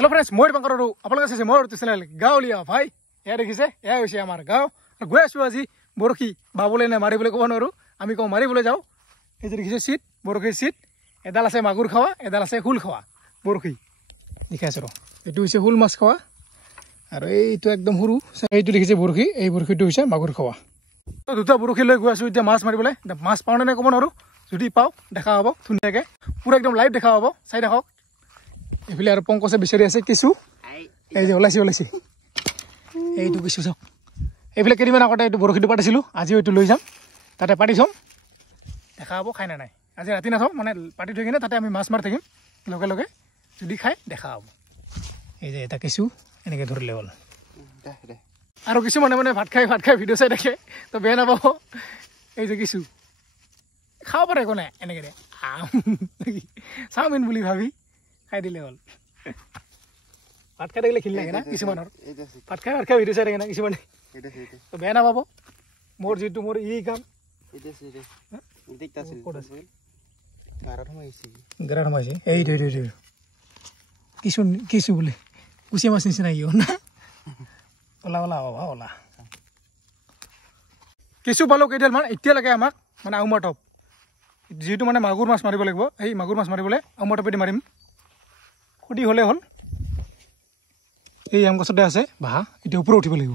hello friends মই বাংকৰ আৰু আপোনালোকে চাইছে মোৰ চেনেল গাঁৱলীয়া ভাই এয়া দেখিছে এয়া হৈছে আমাৰ গাঁও গৈ আছো আজি বৰশী বাবুলে নে মাৰিবলৈ ক'ব নোৱাৰো আমি কওঁ মাৰিবলৈ যাওঁ এই যে দেখিছে সিট বৰশীৰ সিট এডাল আছে মাগুৰ খাওয়া এডাল আছে হুল খাওয়া বৰশী দেখাইছো এইটো হৈছে হুল মাছ খাওয়া আৰু এইটো একদম সৰু এইটো দেখিছে বৰশী এই বৰশীটো হৈছে মাগুৰ খাওয়া তো দুটা বৰশী লৈ গৈ আছো এতিয়া মাছ মাৰিবলৈ মাছ পাওঁ নে ক'ব নোৱাৰো যদি পাওঁ দেখা হ'ব ধুনীয়াকৈ পুৰা একদম লাইভ দেখা হ'ব চাই থাকক এইফালে আৰু পংকজে বিচাৰি আছে কিছু এই যে ওলাইছে এইটো কিছু চাওক এইফালে কেইদিনমান আগতে এইটো বৰশীটো পাতিছিলোঁ আজিও এইটো লৈ যাম তাতে পাতি থ'ম দেখা হ'ব খাই নাই আজি ৰাতি নাথওঁ মানে পাতি থৈ কিনে তাতে আমি মাছ মাৰি থাকিম লগে লগে যদি খাই দেখা হ'ব এই যে এটা কিছু এনেকৈ ধৰিলে হ'ল আৰু কিছুমানে মানে ভাত খাই ভিডিঅ' চাই থাকে তো বেয়া নাপাব এই যে কিছু খাব পাৰে একো নাই এনেকৈ চাওমিন বুলি ভাবি খাই দিলে হ'ল ভাত খাই থাকিলে খিল লাগে না কিছুমানৰ ভাত খাই ভিডিঅ' চাই থাকে না কিছুমানে তো বেয়া নাপাব মোৰ যিটো মোৰ ই কাম গেৰাত সোমাইছে এইটো কিছু বোলে কুচিয়া মাছ নিচিনা ই না ওলা কিছু পালোঁ কেইডালমান এতিয়ালৈকে আমাক মানে আউমাৰ টপ যিহেতু মানে মাগুৰ মাছ মাৰিব লাগিব এই মাগুৰ মাছ মাৰিবলৈ আউমাৰ টপেদি মাৰিম খুটি হ'লে হ'ল এই আম গছতে আছে বাঁহ এতিয়া ওপৰত উঠিব লাগিব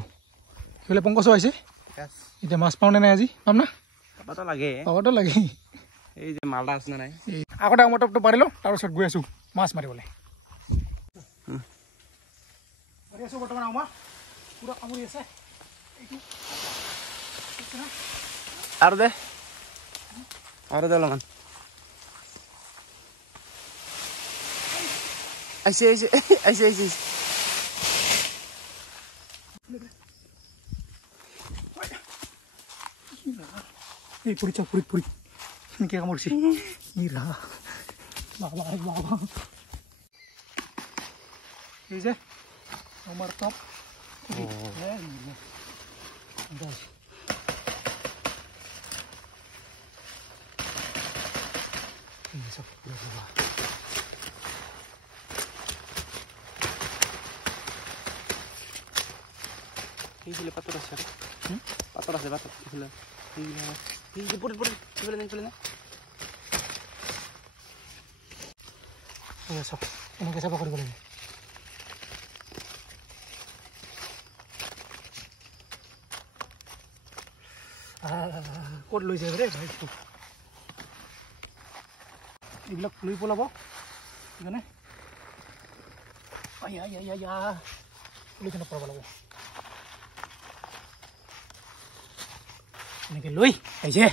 সেইফালে পংকজো আহিছে এতিয়া মাছ পাওঁ নে নাই আজি পাম না পাবতো লাগে এই যে মালদা আছে নাই আগতে আমৰ টপটো পাৰি লওঁ তাৰপিছত গৈ আছোঁ মাছ মাৰিবলৈ বৰ্তমান আমাৰ পুৰা কামুৰি আছে আৰু দে অলপমান আহিছে এই পুৰি এনেকৈ কামুৰিছে এই যে আমাৰ টপ এইফালে পাতত আছে পাতত এইফালে চব এনেকৈ চাফা কৰিব লাগে ক'ত লৈ যায় ৰে ভাইটো এইবিলাক লৈ পলাব সেইকাৰণে লৈ কেনে পলাব লাগে এনেকৈ লৈ আহিছে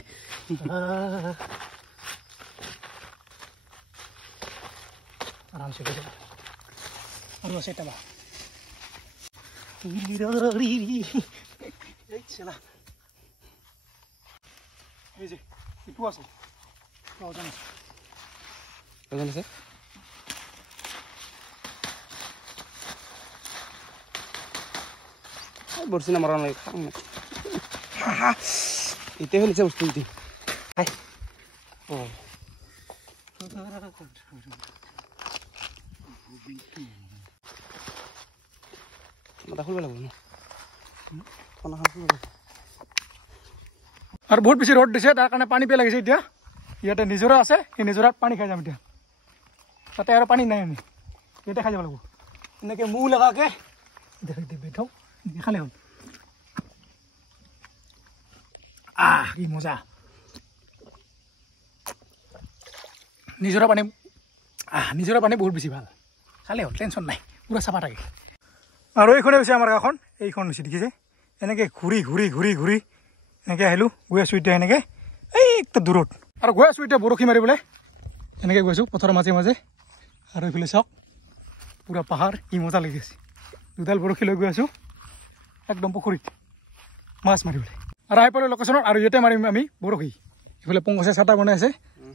আৰামছে লৈ যাব আৰু আছে এটা এই যে ইটো আছে ওজন আছে বৰশী নামাৰা নাই খাং নাই এতিয়া ফেলিছে বস্তু ইতি মাথা খুলিব লাগিব আৰু বহুত বেছি ৰ'দ দিছে তাৰ কাৰণে পানী পেলাই লাগিছে এতিয়া ইয়াতে নিজৰা আছে সেই নিজৰাত পানী খাই যাম এতিয়া তাতে আৰু পানী নাই আমি ইয়াতে খাই যাব লাগিব এনেকৈ মূৰ লগাকৈ থওঁ খালে হ'ল কি মজা নিজৰা পানী বহুত বেছি ভাল খালে হ'ল টেনশ্যন নাই পুৰা চাফা থাকে আৰু এইখনে হৈছে আমাৰ গাঁওখন এইখন হৈছে দেখিছে এনেকৈ ঘূৰি এনেকৈ আহিলোঁ গৈ আছোঁ এতিয়া এনেকৈ এই একটা দূৰত আৰু গৈ আছোঁ এতিয়া বৰশী মাৰিবলৈ এনেকৈ গৈ আছোঁ পথাৰৰ মাজে আৰু এইফালে চাওক পুৰা পাহাৰ কি মজা লাগি আছে দুডাল বৰশী লৈ গৈ আছোঁ একদম পুখুৰীত মাছ মাৰিবলৈ আৰু আহি পালোঁ লোকেশ্যনত আৰু ইয়াতে মাৰিম আমি বৰশী এইফালে পংকজে চাটা বনাই আছে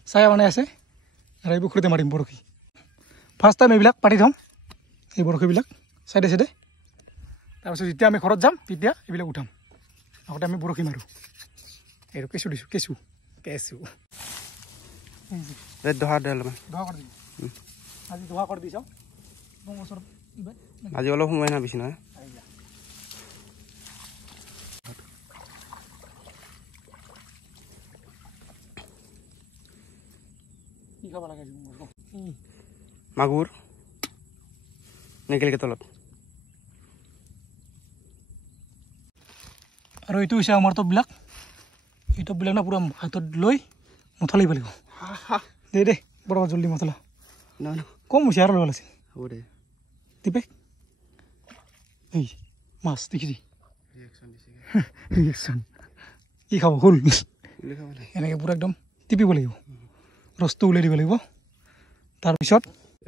ছায়া বনাই আছে আৰু এই পুখুৰীতে মাৰিম বৰশী ফাৰ্ষ্ট টাইম এইবিলাক পাতি থ'ম এই বৰশীবিলাক চাইডে তাৰপিছত যেতিয়া আমি ঘৰত যাম তেতিয়া এইবিলাক উঠাম আগতে আমি বৰশী মাৰোঁ এইটো কেঁচু দিছোঁ কেঁচু দহা দে অলপমান দহা কৰি দিম আজি দহা কৰি দি চাওঁ বছৰ আজি অলপ সময় না বেছি নহয় কি খাব লাগে মাগুৰ নেকেলকে তলত আৰু এইটো হৈছে আমাৰ টপবিলাক এই টপবিলাক না পুৰা হাতত লৈ মথলা দিব লাগিব দে বৰা জলদি মথলা কম হৈছে আৰু ল'ব লাগিছিল হ'ব দে দিপে এই মাছ দেখিছি ৰিয়েকশ্যন কি খাব হুল এনেকৈ পুৰা একদম টিপিব লাগিব ৰসটো উলিয়াই দিব লাগিব তাৰপিছত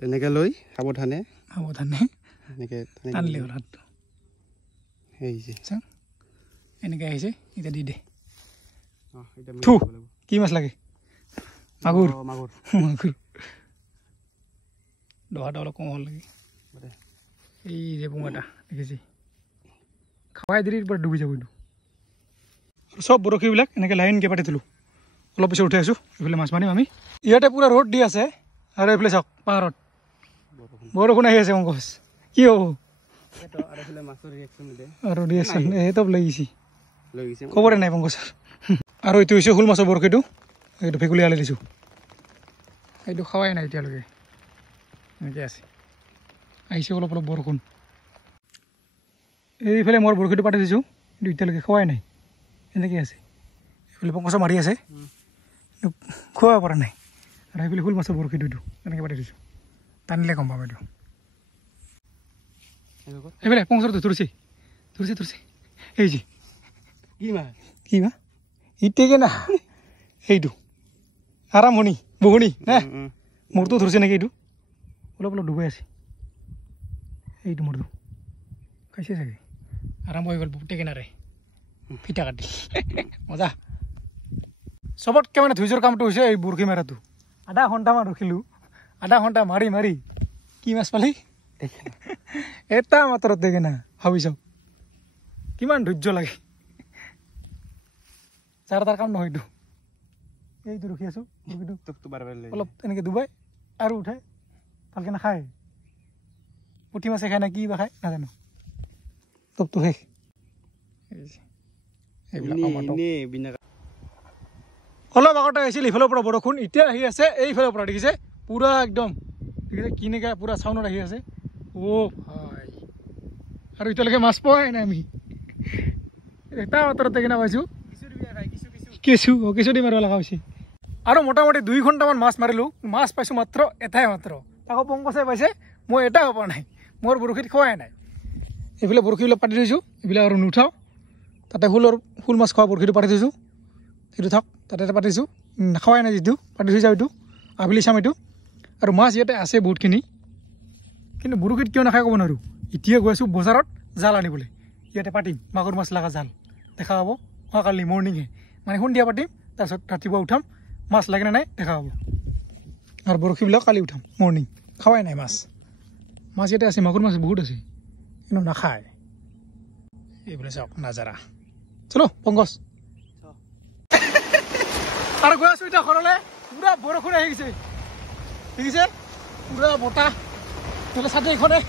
এনেকৈ লৈ সাৱধানে এনেকৈ টানিলে হ'ল হাতটো এনেকৈ আহিছে এতিয়া দি দে থু কি মাছ লাগে মাগুৰ দহাটা অলপ কম হ'ল লাগে এই যে পোঙাটা দেখিছি খাৱাই দিলি পৰা ডুবি যাব এইটো আৰু চব বৰশীবিলাক এনেকৈ লাইনকৈ পাতি থলোঁ অলপ পিছত উঠাই আছোঁ এইফালে মাছ মাৰিম আমি ইয়াতে পুৰা ৰ'দ দি আছে আৰু এইফালে চাওক পাহাৰত বৰষুণ আহি আছে পংকজ কি হ'ব আৰু ৰিয়েকশ্যন সেইটো লৈ গৈছি খবৰে নাই পংকজ আৰু এইটো হৈছে শোল মাছৰ বৰশীটো এইটো ভেকুলী আলি দিছোঁ এইটো খাৱাই নাই এতিয়ালৈকে এনেকৈ আছে আহিছে অলপ অলপ বৰষুণ এইফালে মই বৰশীটো পাতি দিছোঁ কিন্তু এতিয়ালৈকে খোৱাই নাই এনেকৈ আছে এইফালে পংকজ মাৰি আছে খোৱাব পৰা নাই আৰু সেইফালে শোল মাছৰ বৰশীটো এইটো এনেকৈ পাতি দিছোঁ টানিলে গম পাব এইটো এইফালে পংকজটো ধৰিছে এই যে কি মা ইটেকে না এইটো আৰম্ভণি বহনি নে মোৰটো ধৰিছে নেকি এইটো অলপ অলপ ডুবাই আছে এইটো মোৰটো খাইছে চাগে আৰম্ভ হৈ গ'ল বহুতে কেনাৰে ফিটা কাটি মজা চবতকৈ মানে ধৈৰ্যৰ কামটো হৈছে এই বৰশী মাৰাটো আধা ঘণ্টামান ৰখিলোঁ আধা ঘণ্টা মাৰি কি মাছ পালি এটা মাত্ৰত দেখে না ভাবি চাওক কিমান ধৈৰ্য লাগে যাৰ তাৰ কাম নহয়তো এইটো ৰখি আছোঁ বৰশীটো অলপ এনেকৈ ডুবাই আৰু উঠাই ভালকৈ নাখায় পুঠি মাছে খায় না কি বা খায় নাজানো টপটো শেষ অলপ আগতে আহিছিল ইফালৰ পৰা বৰষুণ এতিয়া আহি আছে এইফালৰ পৰা দেখিছে পুৰা একদম দেখিছে কিনেকৈ পুৰা চাউনত আহি আছে ভাই আৰু এতিয়ালৈকে মাছ পোৱাই নাই আমি এটা মাত্ৰতে কিনা পাইছোঁ কিছু দি মাৰিব লগা হৈছে আৰু মোটামুটি 2 ঘণ্টামান মাছ মাৰিলোঁ মাছ পাইছোঁ মাত্ৰ এটাই মাত্ৰ তাকো পংকজে পাইছে মই এটাও পোৱা নাই মোৰ বৰশীত খোৱাই নাই এইফালে বৰশীবিলাক পাতি থৈছোঁ এইবিলাক আৰু নুঠাওঁ তাতে শোল মাছ খোৱা বৰশীটো পাতি থৈছোঁ সেইটো থাক তাতে এটা পাতিছোঁ নাখাৱাই নাই যিটো পাতি থৈ যাওঁ এইটো আবেলি চাম এইটো আৰু মাছ ইয়াতে আছে বহুতখিনি কিন্তু বৰশীত কিয় নাখায় ক'ব নোৱাৰোঁ এতিয়া গৈ আছোঁ বজাৰত জাল আনিবলৈ ইয়াতে পাতিম মাগুৰ মাছ লগা জাল দেখা হ'ব অহাকালি মৰ্ণিঙে মানে সন্ধিয়া পাতিম তাৰপিছত ৰাতিপুৱা উঠাম মাছ লাগে নে নাই দেখা হ'ব আৰু বৰশীবিলাক কালি উঠাম মৰ্ণিং খাৱাই নাই মাছ ইয়াতে আছে মাগুৰ মাছ বহুত আছে কিন্তু নাখায় এইবোলে চাওক নাজাৰা চলো পংকজ আৰু গৈ আছোঁ এতিয়া ঘৰলৈ পুৰা বৰষুণ আহি গৈছে দেখিছে পুৰা বতাহ নহ'লে ছাতি এইখনে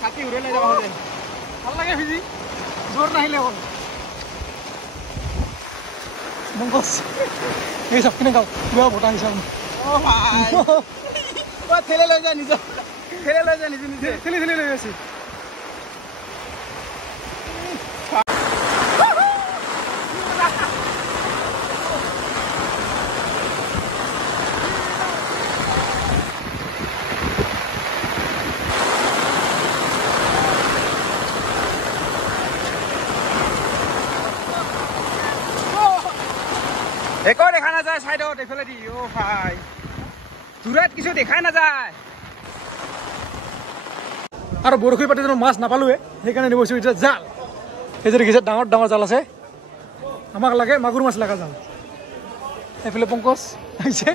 ছাতি উৰাই লৈ যাব ভাল লাগে ভিজি জোৰ নাহিলে হ'ল পংকজ এই চাওক কেনে গাওঁ পুৰা বতাহ আহিছে ঠেলে লৈ যায় নিজে ঠেলি লৈ আছে একো দেখা নাযায় চাইডত এইফালে দি ভাই দূৰত কিছু দেখাই নাযায় আৰু বৰশী পাতি জানো মাছ নাপালোৱে সেইকাৰণে নিবছোঁ এতিয়া জাল এই যে দেখিছে ডাঙৰ ডাঙৰ জাল আছে আমাক লাগে মাগুৰ মাছ লগা জাল এইফালে পংকজ আহিছে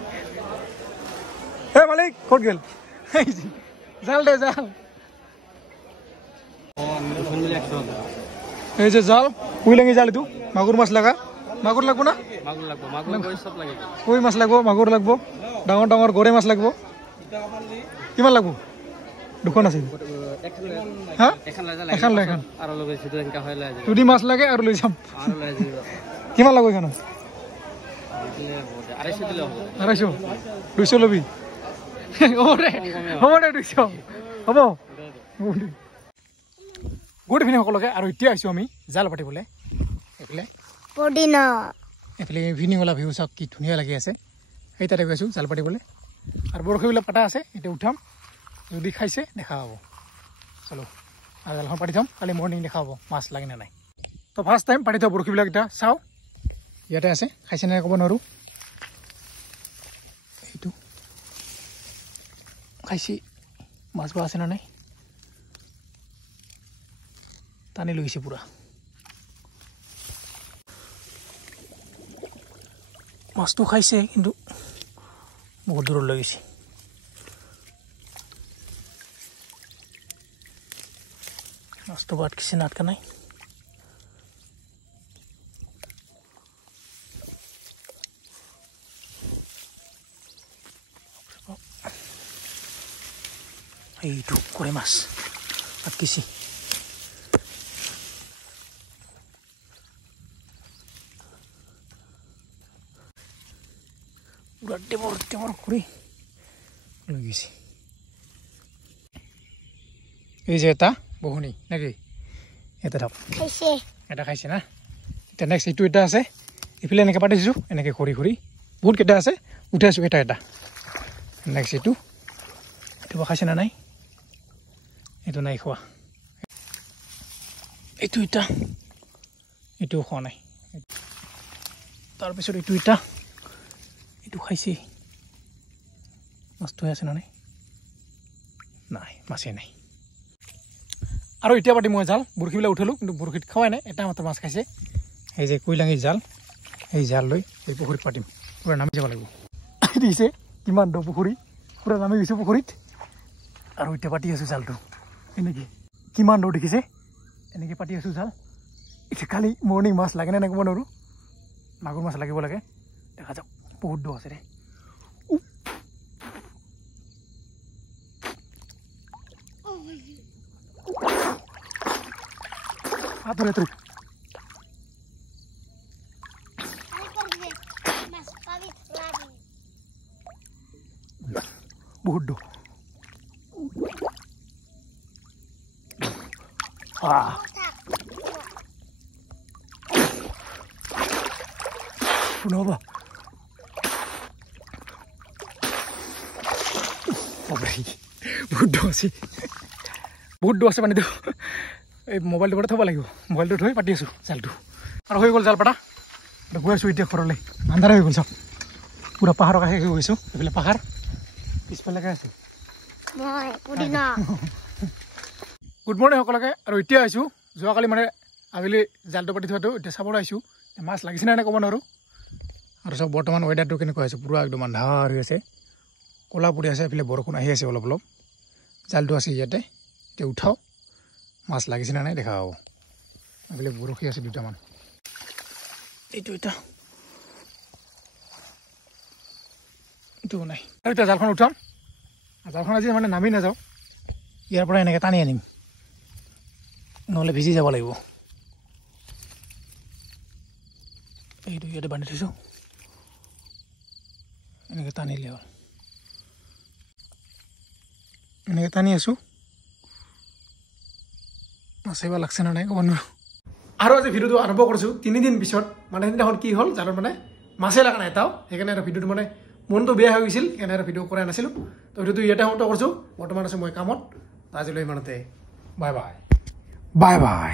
মালিক ক'ত গ'ল জাল দে জাল এই যে জাল কুইলাঙি জাল এইটো মাগুৰ মাছ লগা মাগুৰ লাগব না মাগুৰ লাগব মাগুৰ কই সব লাগিব কই মাছ লাগব মাগুৰ লাগব ডাঙৰ ডাঙৰ গৰে মাছ লাগব কিমান লাগব দুখন আছে হা এখন লৈ এখন আৰু লগে সিটো এনেকা হয় লৈ যায় যদি মাছ লাগে আৰু লৈ যাম আৰু লৈ যায় কিমান লাগব এখন 250 দিলে হ'ব 250 200 লবি হ'ব দে 200 হ'ব গুড ইভিনিং সকলোকে আৰু এতিয়া আহিছোঁ আমি জাল পাতিবলৈ এইফালে এইফালে ইভিনিং ওলা ভিউ চাওক কি ধুনীয়া লাগি আছে সেই তাতে গৈছোঁ জাল পাতিবলৈ আৰু বৰশীবিলাক পাতা আছে এতিয়া উঠাম যদি খাইছে দেখা পাব চলো আৰু জালখন পাতি থ'ম কালি মৰ্ণিং দেখা পাব মাছ লাগে নে নাই তো ফাৰ্ষ্ট টাইম পাতি থওঁ বৰশীবিলাক এতিয়া চাওঁ ইয়াতে আছে খাইছে নে ক'ব নোৱাৰোঁ এইটো খাইছে মাছ বা আছে নে নাই টানি লৈ গৈছে পুৰা মাছটো খাইছে কিন্তু বহুত দূৰত লৈ গৈছে মাছটো বাট কিছু নাটকা নাই এইটো কৰে মাছ আটকিছি পুরা টেমর করে লৈ গৈছে এই যে এটা বহুনি নাকি এটা থাক এটা খাইছে না এতিয়া নেক্সট এইটো এটা আছে ইফালে এনেকৈ পাতিছোঁ এনেকৈ খৰি খৰি বহুত কেইটা আছে উঠাইছোঁ এটা এটা নেক্সট এইটো এইটো খাইছে না নাই এইটো নাই খোৱা এইটো এটা এইটোও খোৱা নাই তাৰপিছত এইটো এটা এইটো খাইছে মাছটো আছে না নাই নাই মাছেই নাই আৰু এতিয়া পাতি মই জাল বৰশীবিলাক উঠালোঁ কিন্তু বৰশীত খোৱাই নাই এটা মাত্ৰ মাছ খাইছে এই যে কৈলাঙিৰ জাল এই জাল লৈ এই পুখুৰীত পাতিম পূৰা নামি যাব লাগিব দিছে কিমান দ পুখুৰী পূৰা নামি গৈছোঁ পুখুৰীত আৰু এতিয়া পাতি আছোঁ জালটো এনেকৈ কিমান দ দেখিছে এনেকৈ পাতি আছোঁ জাল এতিয়া কালি মৰ্ণিং মাছ লাগে নে নাই ক'ব নোৱাৰোঁ মাগুৰ মাছ লাগিব লাগে দেখা যাওক বহুত দ আছে ৰে আতরে তুই বহুত দ শুনবা বহুত দ আছে বহুত দ আছে পানীটো এই মোবাইলটো পৰা থ'ব লাগিব মোবাইলটো থৈ পাতি আছোঁ জালটো আৰু হৈ গ'ল জাল পাতা গৈ আছোঁ এতিয়া ঘৰলৈ আন্ধাৰ হৈ গ'ল চাওক পূৰা পাহাৰৰ কাষে হৈ গৈছোঁ এইফালে পাহাৰ পিছফালেকে আছে গুড মৰ্ণিং সকলোকে আৰু এতিয়া আহিছোঁ যোৱাকালি মানে আবেলি জালটো পাতি থোৱাটো এতিয়া চাবলৈ আহিছোঁ মাছ লাগিছে নে ক'ব নোৱাৰোঁ আৰু চব বৰ্তমান ৱেডাৰটো কেনেকুৱা হৈছে পূৰা একদম আন্ধাৰ হৈ আছে ক'লা পৰি আছে এইফালে বৰষুণ আহি আছে অলপ অলপ জালটো আছে ইয়াতে এতিয়া উঠাওঁ মাছ লাগিছে না নাই দেখা পাব এইফালে বৰশী আছে দুটামান এইটো এটা এইটো নাই আৰু এতিয়া জালখন উঠাম জালখন আজি মানে নামি নাযাওঁ ইয়াৰ পৰা এনেকৈ টানি আনিম নহ'লে ভিজি যাব লাগিব এইটো ইয়াতে বান্ধি থৈছোঁ এনেকৈ টানিলে হ'ল এনেকৈ টানি আছোঁ মাছ আহিব লাগছে না নাই ক'ব নোৱাৰোঁ আৰু আজি ভিডিঅ'টো আৰম্ভ কৰিছোঁ 3 দিন পিছত মানে সেইদিনাখন কি হ'ল জালত মানে মাছেই লগা নাই এটাও সেইকাৰণে আৰু ভিডিঅ'টো মানে মনটো বেয়া হৈ গৈছিল সেইকাৰণে আৰু ভিডিঅ' কৰাই নাছিলোঁ তো ভিডিঅ'টো ইয়াতে সমাপ্ত কৰিছোঁ বৰ্তমান আছোঁ মই কামত আজিলৈ ইমানতে বাই বাই বাই বাই